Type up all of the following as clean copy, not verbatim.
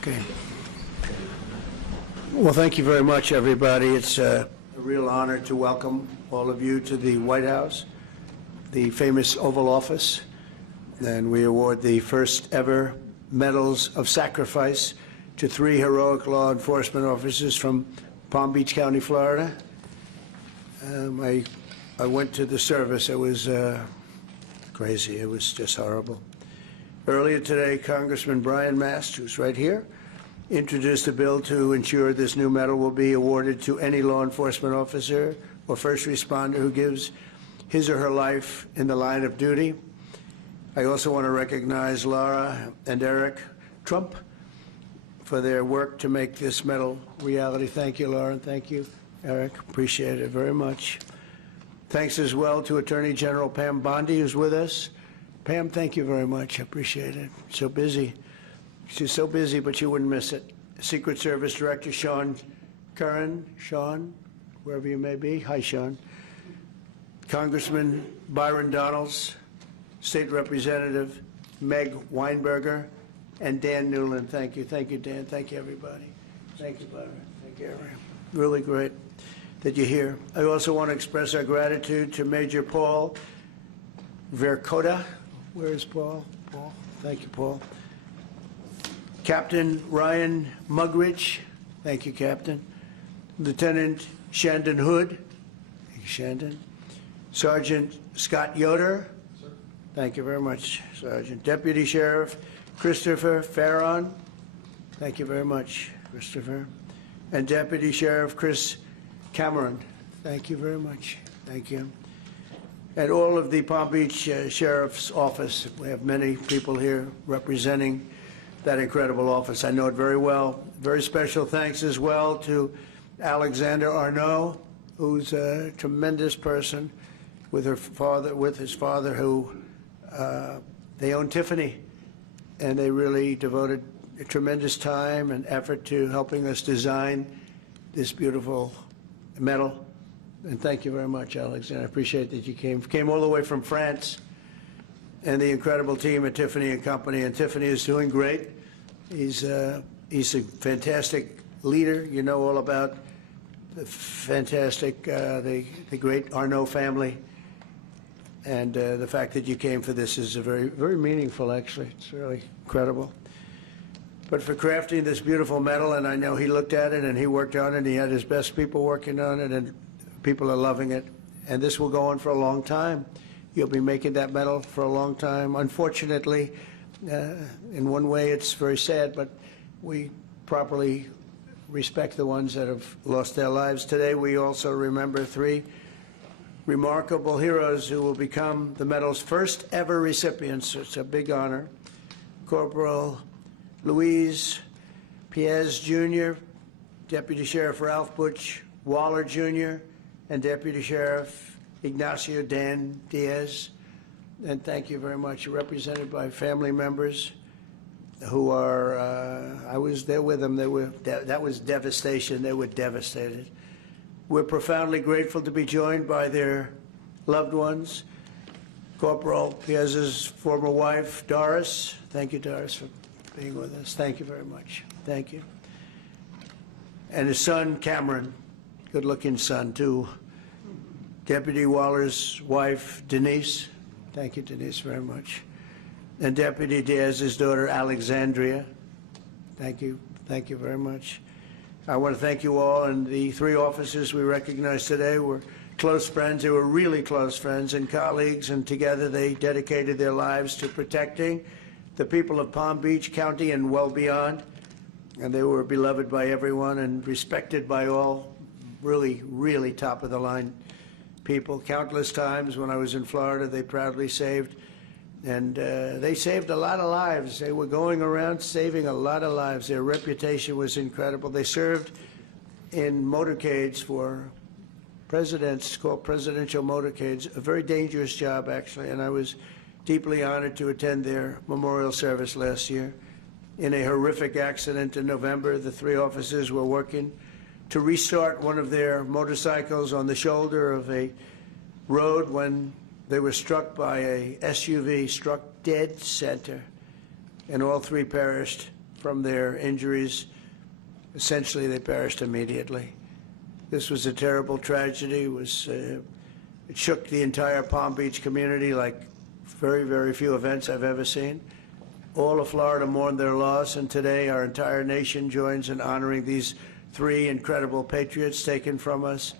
Okay. Well, thank you very much, everybody. It's a real honor to welcome all of you to the White House, the famous Oval Office, and we award the first ever Medals of Sacrifice to 3 heroic law enforcement officers from Palm Beach County, Florida. I went to the service. It was crazy. It was just horrible. Earlier today, Congressman Brian Mast, who's right here, introduced a bill to ensure this new medal will be awarded to any law enforcement officer or first responder who gives his or her life in the line of duty. I also want to recognize Laura and Eric Trump for their work to make this medal reality. Thank you, Laura, and thank you, Eric. Appreciate it very much. Thanks as well to Attorney General Pam Bondi, who's with us. Pam, thank you very much. I appreciate it. So busy. She's so busy, but you wouldn't miss it. Secret Service Director Sean Curran. Sean, wherever you may be. Hi, Sean. Congressman Byron Donalds, State Representative Meg Weinberger, and Dan Newland. Thank you. Thank you, Dan. Thank you, everybody. Thank you, Byron. Thank you, everyone. Really great that you're here. I also want to express our gratitude to Major Paul Vercoda. Where is Paul? Paul. Thank you, Paul. Captain Ryan Mugridge. Thank you, Captain. Lieutenant Shandon Hood. Thank you, Shandon. Sergeant Scott Yoder. Sir. Thank you very much, Sergeant. Deputy Sheriff Christopher Farron. Thank you very much, Christopher. And Deputy Sheriff Chris Cameron. Thank you very much. Thank you. And all of the Palm Beach Sheriff's Office. We have many people here representing that incredible office. I know it very well. Very special thanks as well to Alexander Arnault, who's a tremendous person with his father, who they own Tiffany, and they really devoted a tremendous time and effort to helping us design this beautiful medal. And thank you very much, Alexander. I appreciate that you came all the way from France, and the incredible team at Tiffany and Company. And Tiffany is doing great. He's a fantastic leader. You know all about the fantastic, the great Arnault family. And the fact that you came for this is very, very meaningful, actually. It's really incredible. But for crafting this beautiful medal, and I know he looked at it and he worked on it, and he had his best people working on it, and people are loving it. And this will go on for a long time. You'll be making that medal for a long time. Unfortunately, in one way it's very sad, but we properly respect the ones that have lost their lives. Today we also remember 3 remarkable heroes who will become the medal's first ever recipients. It's a big honor. Corporal Luis Piez Jr., Deputy Sheriff Ralph Butch Waller Jr., and Deputy Sheriff Ignacio Dan Diaz. And thank you very much. You're represented by family members who are, I was there with them. That was devastation. They were devastated. We're profoundly grateful to be joined by their loved ones. Corporal Piez's former wife, Doris. Thank you, Doris, for being with us. Thank you very much. Thank you. And his son, Cameron, good-looking son, too. Deputy Waller's wife, Denise. Thank you, Denise, very much. And Deputy Diaz's daughter, Alexandria. Thank you. Thank you very much. I want to thank you all. And the 3 officers we recognize today were close friends. They were really close friends and colleagues, and together they dedicated their lives to protecting the people of Palm Beach County and well beyond. And they were beloved by everyone and respected by all. Really, really top-of-the-line people. Countless times when I was in Florida, they proudly saved, and they saved a lot of lives. They were going around saving a lot of lives. Their reputation was incredible. They served in motorcades for presidents, called presidential motorcades, a very dangerous job, actually, and I was deeply honored to attend their memorial service last year. In a horrific accident in November, the 3 officers were working to restart one of their motorcycles on the shoulder of a road when they were struck by a SUV, struck dead center, and all 3 perished from their injuries. Essentially, they perished immediately. This was a terrible tragedy. It shook the entire Palm Beach community like very, very few events I've ever seen. All of Florida mourned their loss, and today our entire nation joins in honoring these three incredible patriots taken from us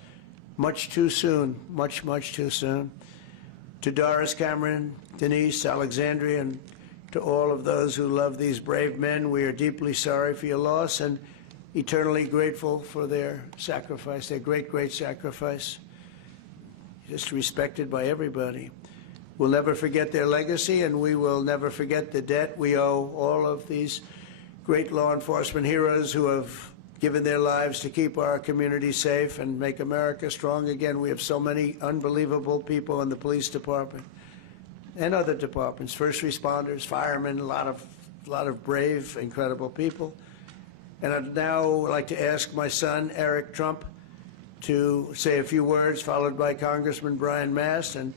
much too soon, much, much too soon. To Doris, Cameron, Denise, Alexandria, and to all of those who love these brave men, we are deeply sorry for your loss and eternally grateful for their sacrifice, their great, great sacrifice, just respected by everybody. We'll never forget their legacy, and we will never forget the debt we owe all of these great law enforcement heroes who have given their lives to keep our community safe and make America strong again. We have so many unbelievable people in the police department and other departments, first responders, firemen, a lot of brave, incredible people. And I'd now like to ask my son, Eric Trump, to say a few words, followed by Congressman Brian Mast and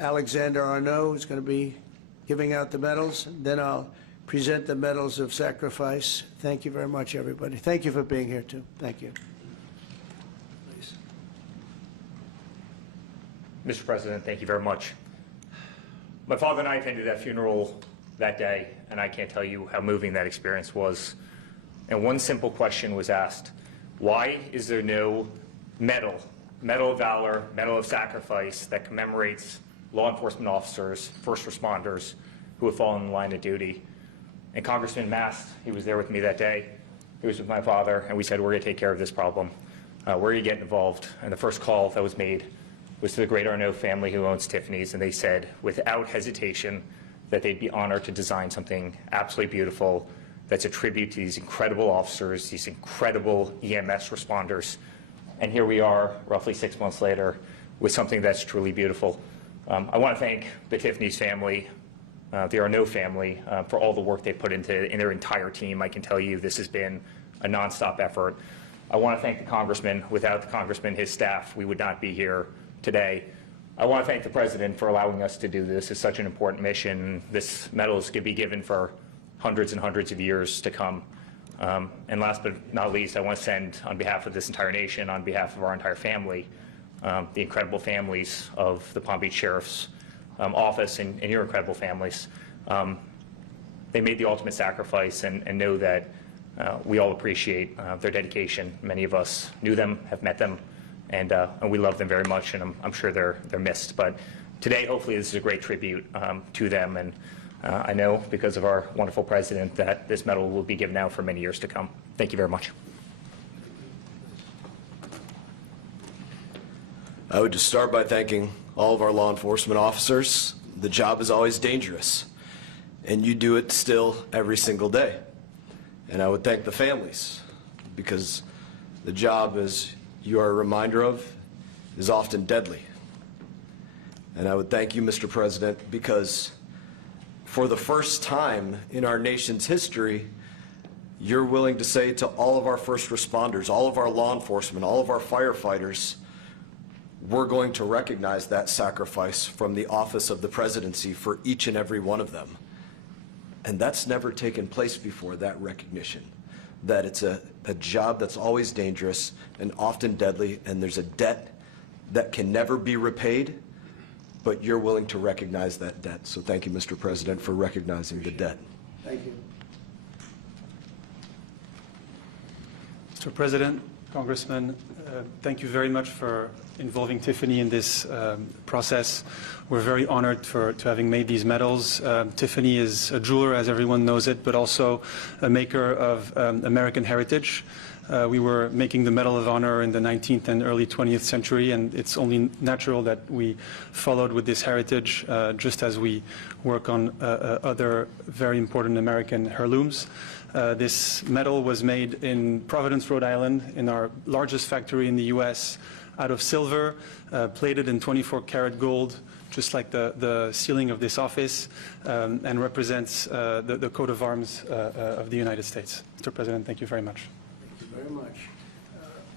Alexander Arnault, who's going to be giving out the medals. And then I'll present the medals of sacrifice. Thank you very much, everybody. Thank you for being here, too. Thank you. Please. Mr. President, thank you very much. My father and I attended that funeral that day, and I can't tell you how moving that experience was. And one simple question was asked: why is there no medal of valor, medal of sacrifice that commemorates law enforcement officers, first responders who have fallen in the line of duty? And Congressman Mast, he was there with me that day. He was with my father, and we said, we're going to take care of this problem. We're going to get involved. And the first call that was made was to the great Arnault family who owns Tiffany's, and they said, without hesitation, that they'd be honored to design something absolutely beautiful that's a tribute to these incredible officers, these incredible EMS responders. And here we are, roughly 6 months later, with something that's truly beautiful. I want to thank the Tiffany's family, the Arnault family, for all the work they put into their entire team. I can tell you this has been a nonstop effort. I want to thank the Congressman. Without the Congressman, his staff, we would not be here today. I want to thank the President for allowing us to do this. It's such an important mission. This medal is going to be given for hundreds and hundreds of years to come. And last but not least, I want to send, on behalf of this entire nation, on behalf of our entire family, the incredible families of the Palm Beach Sheriff's Office and your incredible families. They made the ultimate sacrifice, and know that we all appreciate their dedication. Many of us knew them, have met them, and we love them very much, and I'm sure they're missed. But today, hopefully, this is a great tribute to them, and I know, because of our wonderful President, that this medal will be given out for many years to come. Thank you very much. I would just start by thanking all of our law enforcement officers. The job is always dangerous, and you do it still every single day. And I would thank the families, because the job, as you are a reminder of, is often deadly. And I would thank you, Mr. President, because for the first time in our nation's history, you're willing to say to all of our first responders, all of our law enforcement, all of our firefighters, we're going to recognize that sacrifice from the office of the presidency for each and every one of them. And that's never taken place before, that recognition, that it's a job that's always dangerous and often deadly, and there's a debt that can never be repaid, but you're willing to recognize that debt. So thank you, Mr. President, for recognizing the debt. Thank you. Mr. President, Congressman, thank you very much for involving Tiffany in this process. We're very honored to having made these medals. Tiffany is a jeweler, as everyone knows it, but also a maker of American heritage. We were making the Medal of Honor in the 19th and early 20th century, and it's only natural that we followed with this heritage, just as we work on other very important American heirlooms. This medal was made in Providence, Rhode Island, in our largest factory in the U.S., out of silver, plated in 24-karat gold, just like the ceiling of this office, and represents the coat of arms of the United States. Mr. President, thank you very much. Thank you very much.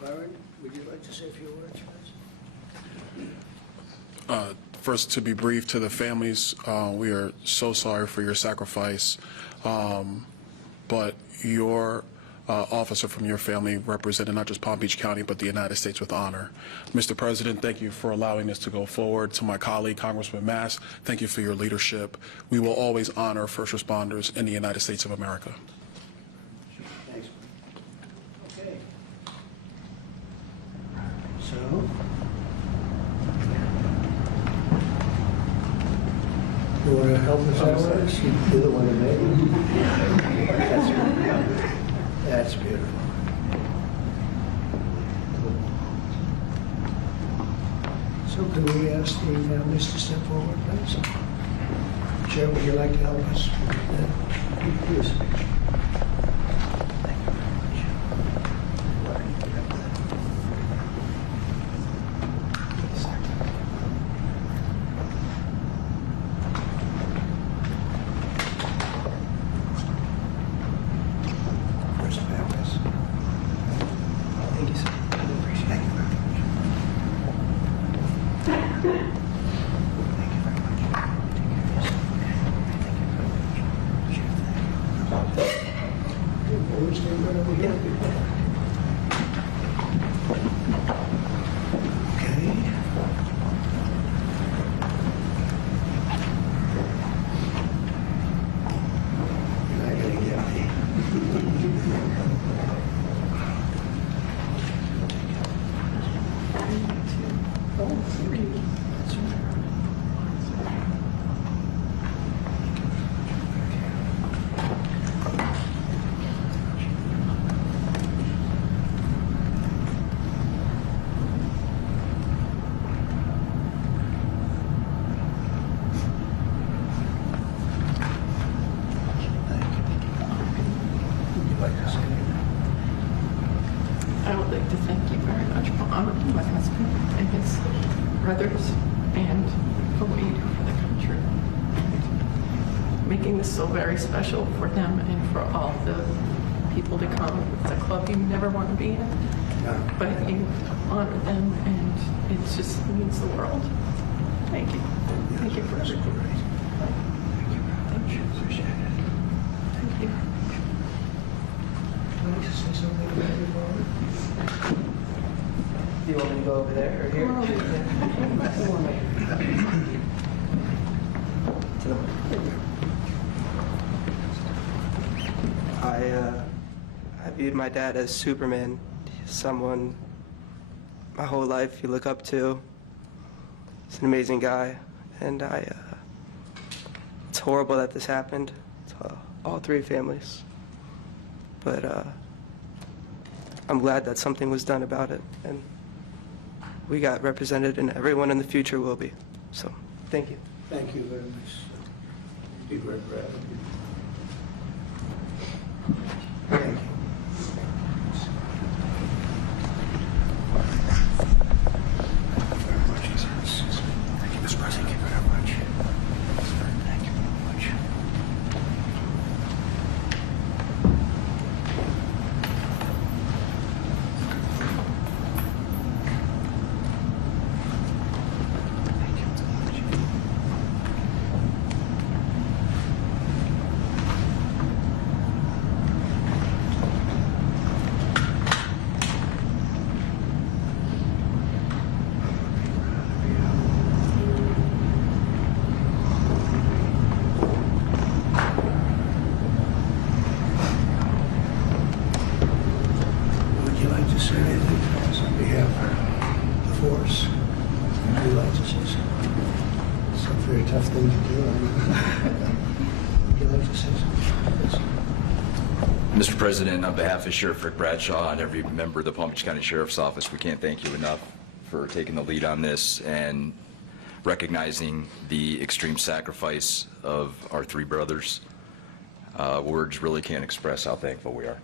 Byron, would you like to say a few words, please? First, to be brief, to the families, we are so sorry for your sacrifice. but your officer from your family represented not just Palm Beach County, but the United States with honor. Mr. President, thank you for allowing this to go forward. To my colleague, Congressman Mass, thank you for your leadership. We will always honor first responders in the United States of America. Thanks. Okay. So, you want to help us out with this? You're the one that made it. That's beautiful. So can we ask the Mr. to step forward, please? Chair, would you like to help us? Please. I would like to thank you very much for honoring my husband and his brothers and for what you do for the country. Making this so very special for them and for all the people to come. It's a club you never want to be in, but you honor them and it just means the world. Thank you. Thank you for everything. Thank you. Appreciate it. Thank you. Do you want me to go over there or here? I viewed my dad as Superman. He's someone my whole life you look up to. He's an amazing guy, and it's horrible that this happened to all three families. But I'm glad that something was done about it, and we got represented, and everyone in the future will be. So, thank you. Thank you very much. Be very proud of you. Thank you. Thank you, Mr. President. Thank you very much. Thank you very much. Would you like to say anything on behalf of the force? Would you like to say something? It's a very tough thing to do. Would you like to say something? Mr. President, on behalf of Sheriff Rick Bradshaw and every member of the Palm Beach County Sheriff's Office, we can't thank you enough for taking the lead on this and recognizing the extreme sacrifice of our three brothers. Words really can't express how thankful we are.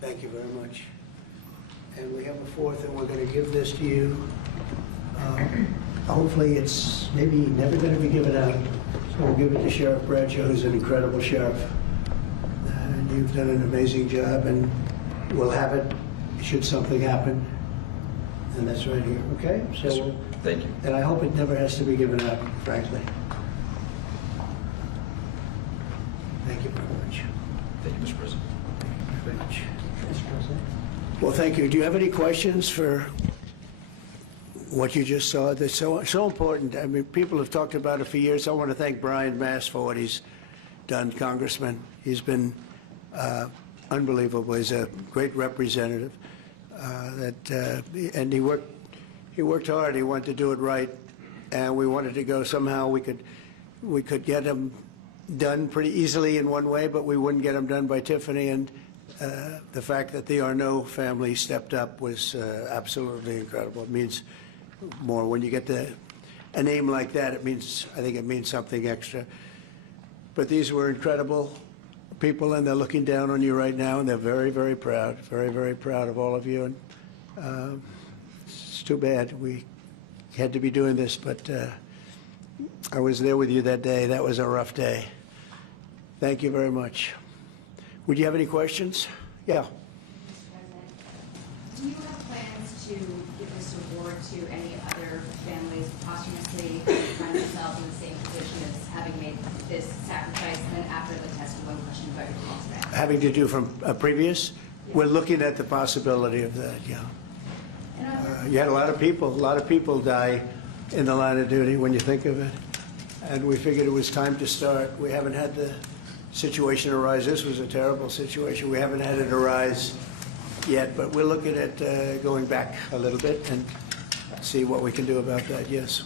Thank you very much. And we have a fourth, and we're going to give this to you. Hopefully, it's maybe never going to be given out. So we'll give it to Sheriff Bradshaw, who's an incredible sheriff. And you've done an amazing job, and we'll have it should something happen. And that's right here, okay? So, Yes, sir. Thank you. and I hope it never has to be given out, frankly. Thank you very much. Thank you, Mr. President. Very much. Well, thank you. Do you have any questions for what you just saw? That's so important. I mean, people have talked about it for years. I want to thank Brian Mass for what he's done, Congressman. He's been unbelievable. He's a great representative. And he worked hard. He wanted to do it right, and we wanted to go somehow. We could get him done pretty easily in one way, but we wouldn't get him done by Tiffany. And the fact that the Arnault family stepped up was absolutely incredible. It means more when you get a name like that. I think it means something extra. But these were incredible people, and they're looking down on you right now, and they're very, very proud, very, very proud of all of you. And it's too bad we had to be doing this, but I was there with you that day. That was a rough day. Thank you very much. Would you have any questions? Yeah. Do you have plans to give this award to any other families posthumously who find themselves in the same position as having made this sacrifice, and then after the test, one question about your calls back? Having to do from a previous? Yeah. We're looking at the possibility of that, yeah. You had a lot of people die in the line of duty when you think of it. And we figured it was time to start. We haven't had the situation arise. This was a terrible situation. We haven't had it arise yet, but we're looking at going back a little bit and see what we can do about that. Yes.